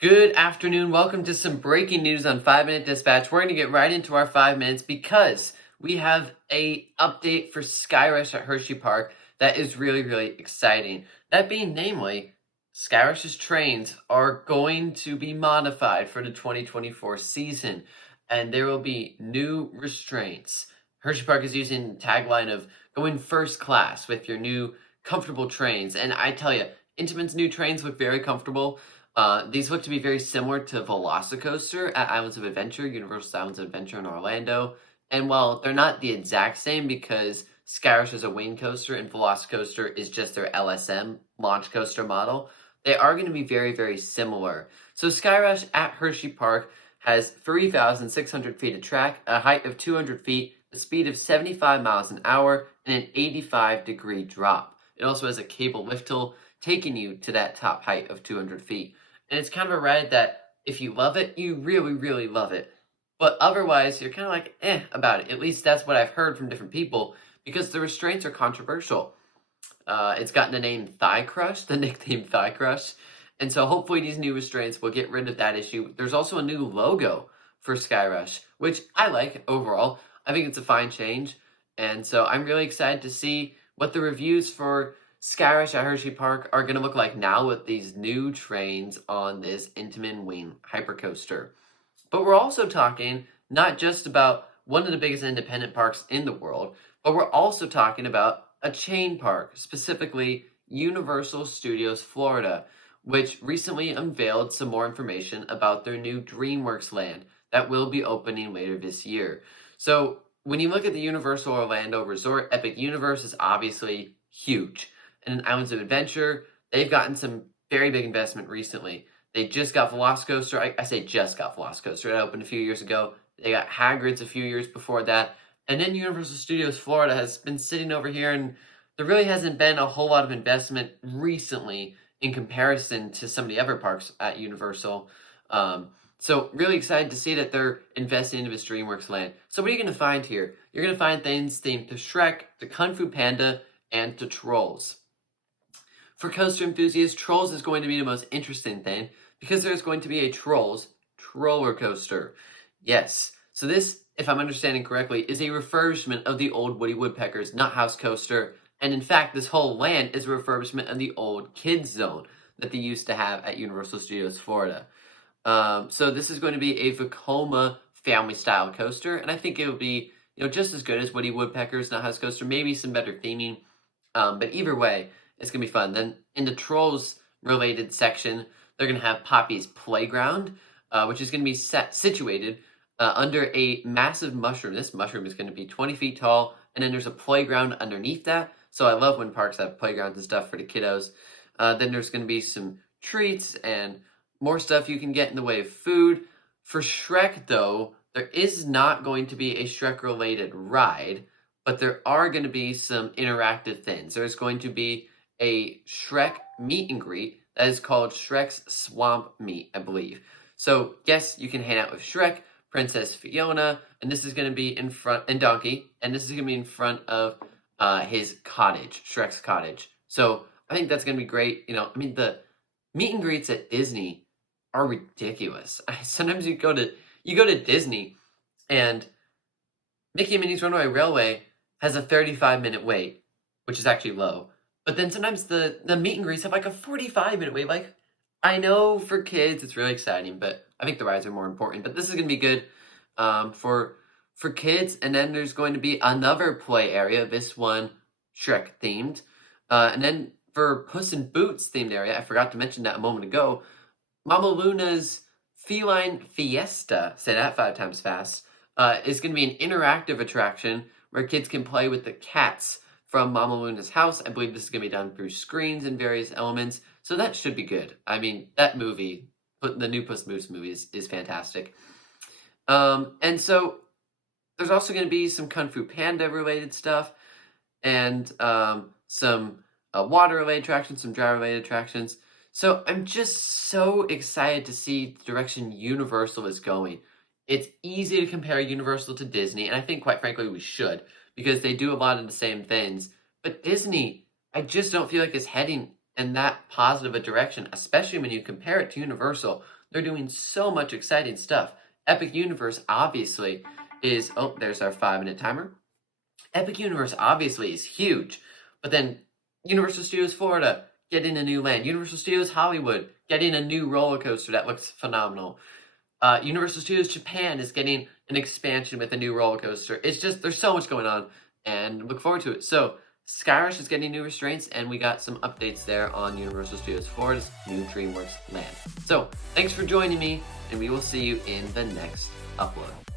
Good afternoon. Welcome to some breaking news on 5 Minute Dispatch. We're going to get right into our 5 minutes because we have a update for Skyrush at Hershey Park that is really exciting. That being namely, Skyrush's trains are going to be modified for the 2024 season, and there will be new restraints. Hershey Park is using the tagline of going first class with your new comfortable trains, and I tell you, Intamin's new trains look very comfortable. These look to be very similar to Velocicoaster at Islands of Adventure, Universal Islands of Adventure in Orlando. And while they're not the exact same because Skyrush is a wing coaster and Velocicoaster is just their LSM launch coaster model, they are going to be very similar. So Skyrush at Hershey Park has 3,600 feet of track, a height of 200 feet, a speed of 75 miles an hour, and an 85-degree drop. It also has a cable lift hill taking you to that top height of 200 feet. And it's kind of a ride that if you love it, you really love it. But otherwise, you're kind of like, about it. At least that's what I've heard from different people because the restraints are controversial. It's gotten the name Thigh Crush, the nickname Thigh Crush. And so hopefully these new restraints will get rid of that issue. There's also a new logo for Skyrush, which I like overall. I think it's a fine change. And so I'm really excited to see what the reviews for Skyrush at Hershey Park are going to look like now with these new trains on this Intamin Wing hypercoaster. But we're also talking not just about one of the biggest independent parks in the world, but we're also talking about a chain park, specifically Universal Studios Florida, which recently unveiled some more information about their new DreamWorks land that will be opening later this year. So when you look at the Universal Orlando Resort, Epic Universe is obviously huge. And in Islands of Adventure, they've gotten some very big investment recently. They just got Velocicoaster. I say just got Velocicoaster. It opened a few years ago. They got Hagrid's a few years before that. And then Universal Studios Florida has been sitting over here, and there really hasn't been a whole lot of investment recently in comparison to some of the other parks at Universal. So really excited to see that they're investing into this DreamWorks land. So what are you going to find here? You're going to find things themed to Shrek, to Kung Fu Panda, and to Trolls. For coaster enthusiasts, Trolls is going to be the most interesting thing because there's going to be a Trolls roller coaster. Yes, so this, if I'm understanding correctly, is a refurbishment of the old Woody Woodpecker's Nut House coaster. And in fact, this whole land is a refurbishment of the old Kids Zone that they used to have at Universal Studios Florida. So this is going to be a Vekoma family-style coaster, and I think it will be just as good as Woody Woodpecker's Nut House coaster, maybe some better theming. But either way, it's going to be fun. Then in the Trolls-related section, they're going to have Poppy's Playground, which is going to be situated under a massive mushroom. This mushroom is going to be 20 feet tall, and then there's a playground underneath that. So I love when parks have playgrounds and stuff for the kiddos. Then there's going to be some treats and more stuff you can get in the way of food. For Shrek, though, there is not going to be a Shrek-related ride, but there are going to be some interactive things. There's going to be a Shrek meet and greet that is called Shrek's Swamp Meet, I believe. So, yes, you can hang out with Shrek, Princess Fiona, and this is going to be in front, and Donkey, and this is going to be in front of his cottage, Shrek's cottage. So, I think that's going to be great. The meet and greets at Disney are ridiculous. Sometimes you go to Disney, and Mickey and Minnie's Runaway Railway has a 35-minute wait, which is actually low. But then sometimes the meet and greets have like a 45-minute wait. Like, I know for kids it's really exciting, but I think the rides are more important. But this is going to be good for kids. And then there's going to be another play area, this one Shrek themed. And then for Puss in Boots themed area, I forgot to mention that a moment ago, Mama Luna's Feline Fiesta, say that 5 times fast, is going to be an interactive attraction where kids can play with the cats from Mama Luna's house. I believe this is going to be done through screens and various elements, so that should be good. I mean, that movie, the new Puss in Boots movie is fantastic. And so there's also going to be some Kung Fu Panda related stuff and some water related attractions, some dry related attractions. So I'm just so excited to see the direction Universal is going. It's easy to compare Universal to Disney, and I think, quite frankly, we should, because they do a lot of the same things. But Disney, I just don't feel like is heading in that positive a direction, especially when you compare it to Universal. They're doing so much exciting stuff. Epic Universe obviously is, oh, there's our 5-minute timer. Epic Universe obviously is huge, but then Universal Studios Florida getting a new land, Universal Studios Hollywood getting a new roller coaster that looks phenomenal. Universal Studios Japan is getting an expansion with a new roller coaster. It's just, there's so much going on, and look forward to it. So, Skyrush is getting new restraints, and we got some updates there on Universal Studios Florida's new DreamWorks land. So, thanks for joining me, and we will see you in the next upload.